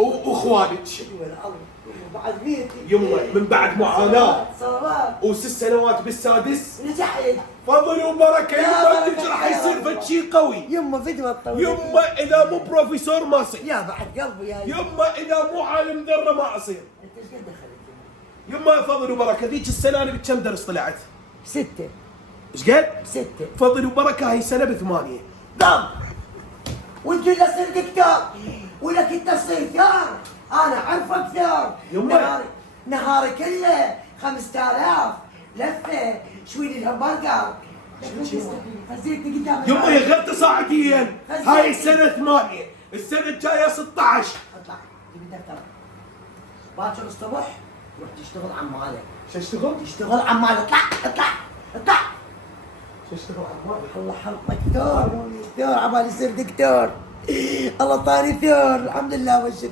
واخوانك بعد بيتي يمه من بعد معاناه صلوات و6 سنوات بالسادس نجحت. فضل وبركه. يا يمه بركة انت راح يا يصير رب. فد شيء قوي. يمه فدوة طويلة. يمه اذا مو بروفيسور ما اصير. يا بعد قلبي يا يمه اذا مو عالم ذره ما اصير. انت ايش قد دخلت؟ يمه فضل وبركه ذيك السنه انا بكم درس طلعت؟ 6 ايش قد؟ 6 فضل وبركه هاي سنه ب8. ضم. وانت اللي صرت دكتور ولا كنت تصير ثار. انا اعرفك ثار. يمه. نهاري كله 5000 لفه شوي الهمبرجر. خزيت قدام. يمه يا غير تصاعديا. هاي السنه 8 السنه الجايه 16. اطلع جيب الدفتر. باكر الصبح روح تشتغل عمالك. شو اشتغل؟ تشتغل عمالك. اطلع اطلع اطلع. شو اشتغل عمال؟ الله حلقك ثور. ثور عبالي يصير دكتور. الله طاني ثور. الحمد لله والشكر.